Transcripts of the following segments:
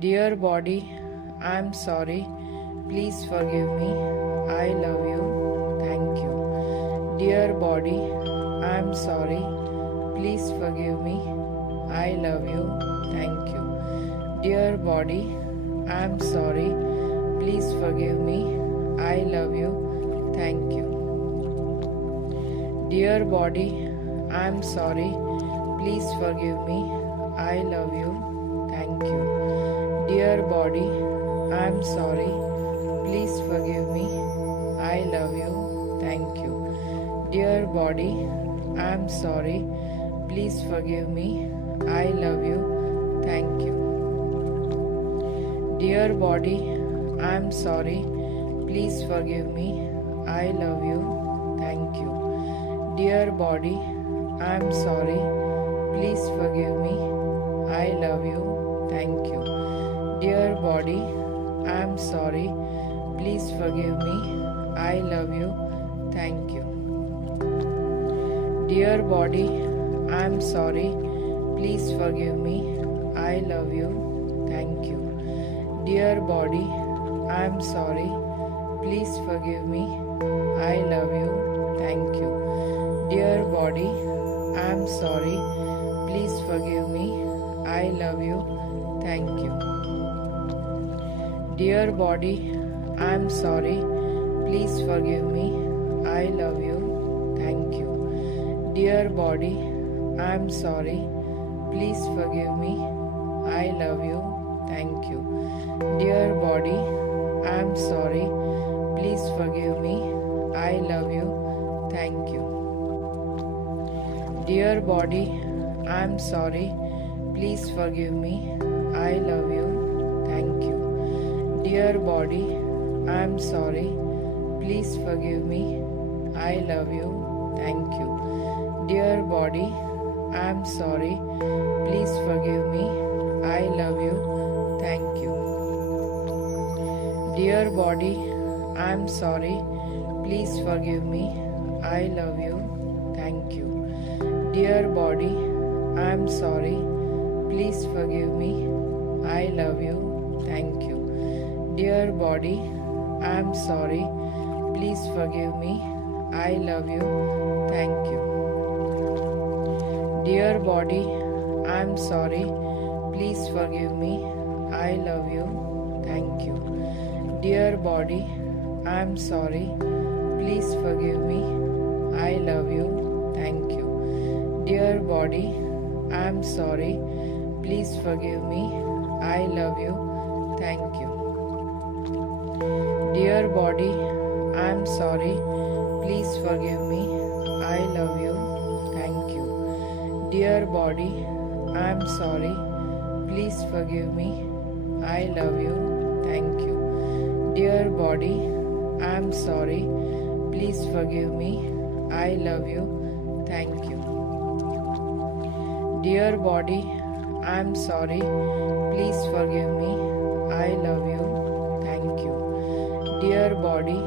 Dear body, I'm sorry. Please forgive me. I love you. Thank you. Dear body, I'm sorry. Please forgive me. I love you. Thank you. Dear body, I'm sorry. Please forgive me. I love you. Thank you. Dear body, I'm sorry. Please forgive me. I love you. Thank you. Dear body, I'm sorry. Please forgive me. I love you. Thank you. Dear body, I'm sorry. Please forgive me. I love you. Thank you. Dear body, I'm sorry. Please forgive me. I love you. Thank you. Dear body, I'm sorry. Please forgive me. I love you. Thank you. Dear body, I'm sorry. Please forgive me. I love you. Thank you. Dear body, I'm sorry. Please forgive me. I love you. Thank you. Dear body, I'm sorry. Please forgive me. I love you. Thank you. Dear body, I'm sorry. Please forgive me. I love you. Thank you. Dear body, I'm sorry. Please forgive me. I love you. Thank you. Dear body, I'm sorry. Please forgive me. I love you. Thank you. Dear body, I'm sorry. Please forgive me. I love you. Thank you. Dear body, I'm sorry. Please forgive me. I love you. Thank you. Dear body, I'm sorry. Please forgive me. I love you. Thank you. Dear body, I'm sorry. Please forgive me. I love you. Thank you. Dear body, I'm sorry. Please forgive me. I love you. Thank you. Dear body, I'm sorry. Please forgive me. I love you. Thank you. Dear body, I'm sorry. Please forgive me. I love you. Thank you. Dear body, I'm sorry. Please forgive me. I love you. Thank you. Dear body, I'm sorry. Please forgive me. I love you. Thank you. Dear body, I'm sorry. Please forgive me. I love you. Thank you. Dear body, I'm sorry. Please forgive me. I love you. Thank you. Dear body, I'm sorry. Please forgive me. I love you. Thank you. Dear body, I'm sorry. Please forgive me. I love you. Thank you. Dear body, I'm sorry. Please forgive me. I love you. Thank you. Dear body,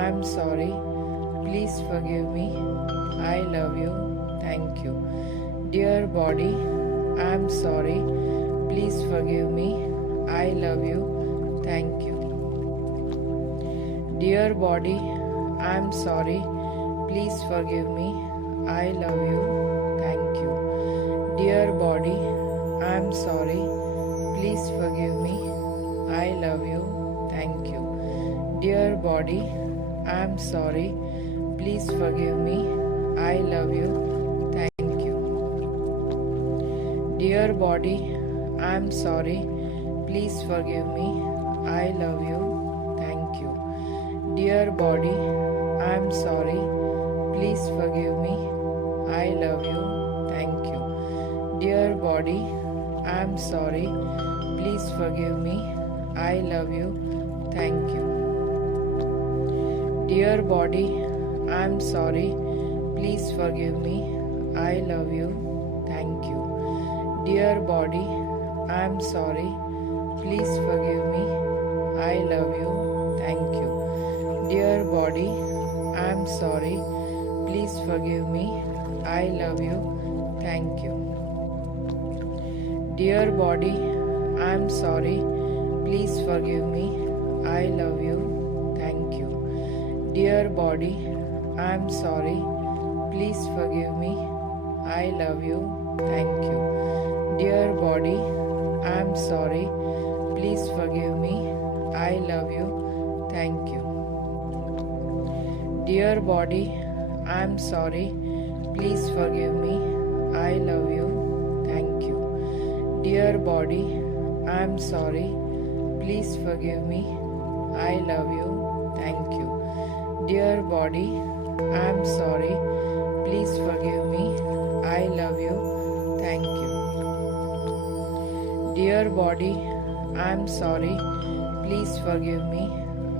I'm sorry. Please forgive me. I love you. Thank you. Dear body, I'm sorry. Please forgive me. I love you. Thank you. Dear body, I'm sorry. Please forgive me. I love you. Thank you. Dear body, I'm sorry. Please forgive me. I love you. Thank you. Dear body, I'm sorry. Please forgive me. I love you. Thank you. Dear body, I'm sorry. Please forgive me. I love you. Thank you. Dear body, I'm sorry. Please forgive me. I love you. Thank you. Dear body, I'm sorry. Please forgive me. I love you. Thank you. Dear body, I'm sorry. Please forgive me. I love you. Thank you. Dear body, I'm sorry. Please forgive me. I love you. Thank you. Dear body, I'm sorry. Please forgive me. I love you. Thank you. Dear body, I'm sorry. Please forgive me. I love you. Thank you. Dear body, I'm sorry. Please forgive me. I love you. Thank you. Dear body, I'm sorry. Please forgive me. I love you. Thank you. Dear body, I'm sorry. Please forgive me. I love you. Thank you. Dear body, I'm sorry. Please forgive me. I love you. Thank you. Dear body, I'm sorry. Please forgive me. I love you. Thank you. Dear body, I'm sorry. Please forgive me.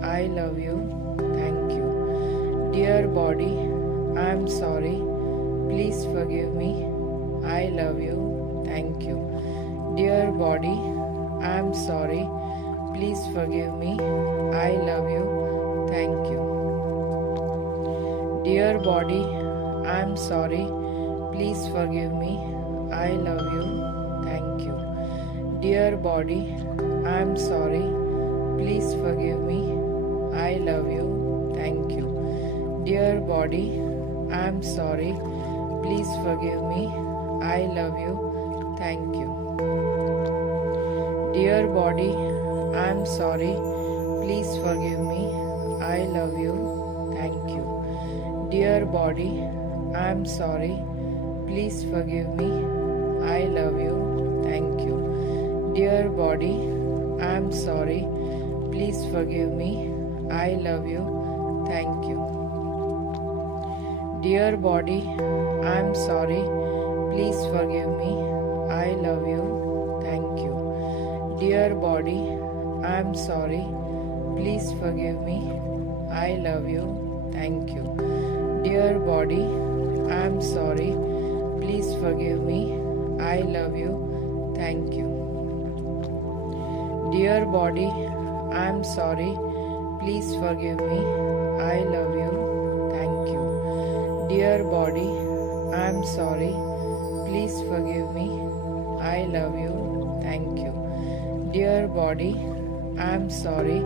I love you. Thank you. Dear body, I'm sorry. Please forgive me. I love you. Thank you. Dear body, I'm sorry. Please forgive me. I love you. Thank you. Dear body, I'm sorry. Please forgive me. I love you. Thank you. Dear body, I'm sorry. Please forgive me. I love you. Thank you. Dear body, I'm sorry. Please forgive me. I love you. Thank you. Dear body, I'm sorry. Please forgive me. I love you. Thank you. Dear body, I'm sorry. Please forgive me. I love you. Thank you. Dear body, I'm sorry. Please forgive me. I love you. Thank you. Dear body, I'm sorry. Please forgive me. I love you. Thank you. Dear body, I'm sorry. Please forgive me. I love you. Thank you. Dear body, I'm sorry. Please forgive me. I love you. Thank you. Dear body, I'm sorry. Please forgive me. I love you. Thank you. Dear body, I'm sorry. Please forgive me. I love you. Thank you. Dear body, I'm sorry.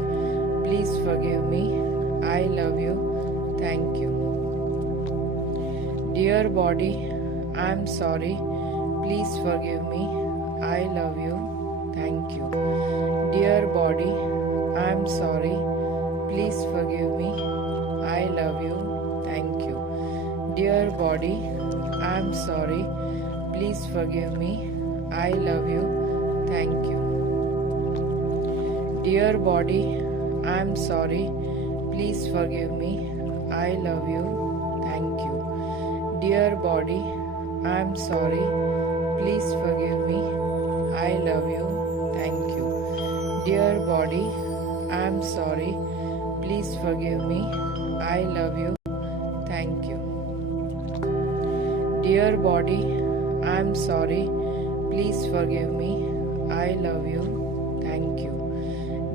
Please forgive me. I love you. Thank you. Dear body, I'm sorry. Please forgive me. I love you. Thank you. Dear body, I'm sorry. Please forgive me. I love you. Thank you. Dear body, I'm sorry. Please forgive me. I love you. Thank you. Dear body, I'm sorry. Please forgive me. I love you. Thank you. Dear body, I'm sorry. Please forgive me. I love you. Thank you. Dear body, I'm sorry. Please forgive me. I love you. Thank you.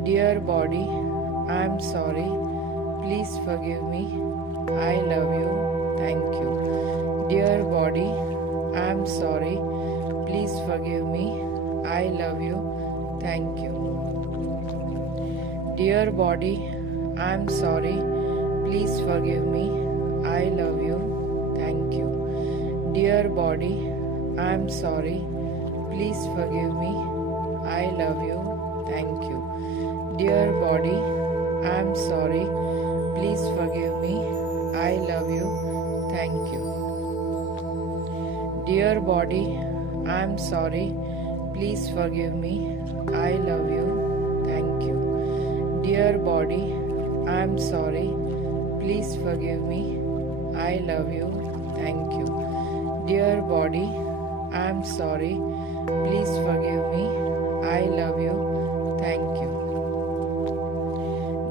Dear body, I'm sorry. Please forgive me. I love you. Thank you. Dear body, I'm sorry. Please forgive me. I love you. Thank you. Dear body, I'm sorry. Please forgive me. I love you. Thank you. Dear body, I'm sorry. Please forgive me. I love you. Thank you. Dear body, I'm sorry. Please forgive me. I love you. Thank you. Dear body, I'm sorry. Please forgive me. I love you. Thank you. Dear body, I'm sorry. Please forgive me. I love you. Thank you. Dear body, I'm sorry. Please forgive me. I love you. Thank you. Dear body, I'm sorry. Please forgive me. I love you. Thank you.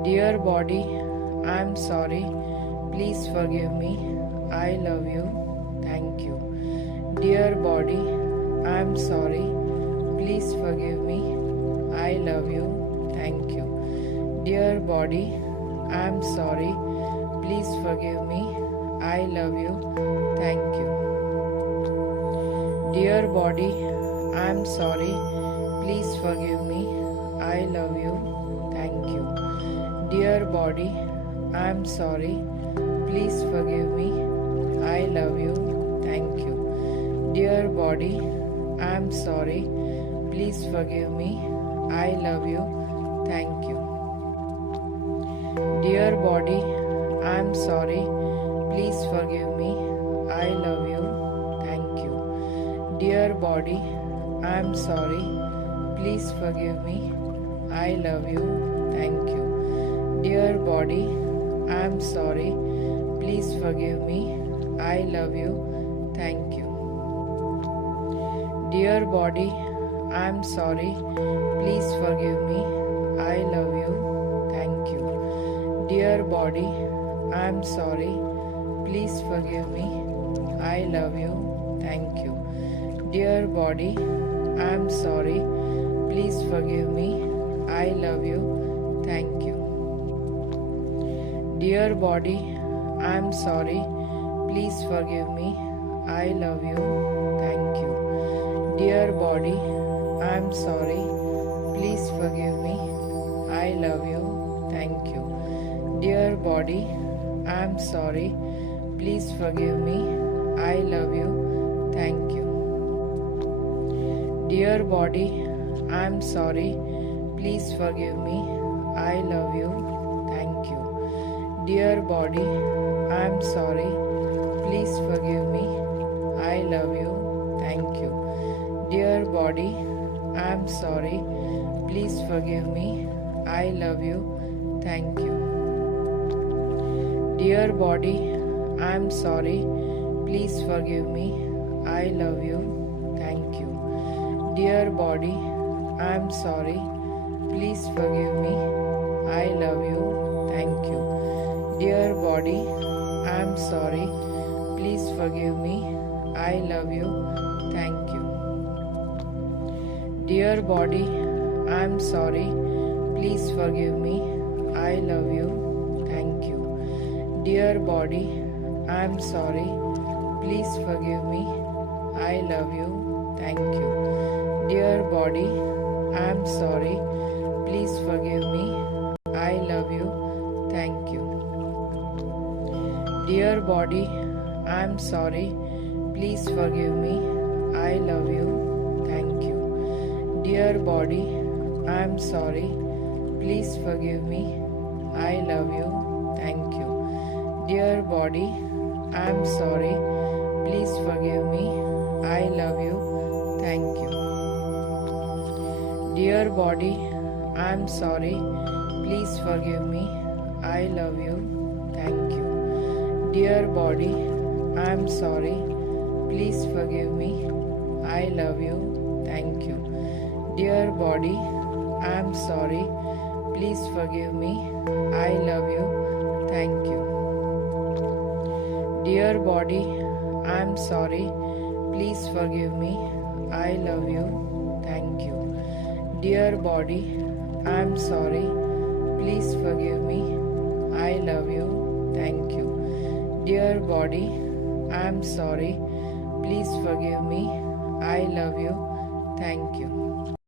Dear body, I'm sorry. Please forgive me. I love you. Thank you. Dear body, I'm sorry. Please forgive me. I love you. Thank you. Dear body, I'm sorry. Please forgive me. I love you. Thank you. Dear body, I'm sorry. Please forgive me. I love you. Thank you. Dear body, I am sorry. Please forgive me. I love you. Thank you. Dear body, I am sorry. Please forgive me. I love you. Thank you. Dear body, I am sorry. Please forgive me. I love you. Thank you. Dear body, I am sorry. Please forgive me. I love you. Thank you. Dear body, I am sorry. Please forgive me. I love you. Thank you. Dear body, I am sorry. Please forgive me. I love you. Thank you. Dear body, I am sorry. Please forgive me. I love you. Thank you. Dear body, I am sorry. Please forgive me. I love you. Thank you. Dear body, I am sorry. Please forgive me. I love you. Thank you. Dear body, I am sorry. Please forgive me. I love you. Thank you. Dear body, I am sorry. Please forgive me. I love you. Thank you. Dear body, I am sorry. Please forgive me. I love you. Thank you. Dear body, I am sorry. Please forgive me. I love you. Thank you. Dear body, I am sorry. Please forgive me. I love you. Thank you. Dear body, I am sorry. Please forgive me. I love you. Thank you. Dear body, I am sorry. Please forgive me. I love you. Thank you. Dear body, I am sorry. Please forgive me. I love you. Thank you. Dear body, I am sorry. Please forgive me. I love you. Thank you. Dear body, I am sorry. Please forgive me. I love you. Thank you. Dear body, I am sorry. Please forgive me. I love you. Thank you. Dear body, I am sorry. Please forgive me. I love you. Thank you. Dear body, I am sorry. Please forgive me. I love you. Thank you. Dear body, I am sorry. Please forgive me. I love you. Thank you. Dear body, I am sorry. Please forgive me. I love you. Thank you. Dear body, I am sorry. Please forgive me. I love you. Thank you. Dear body, I am sorry. Please forgive me. I love you. Thank you. Dear body, I am sorry. Please forgive me. I love you. Thank you. Dear body, I am sorry. Please forgive me. I love you. Thank you. Dear body, I am sorry. Please forgive me. I love you. Thank you.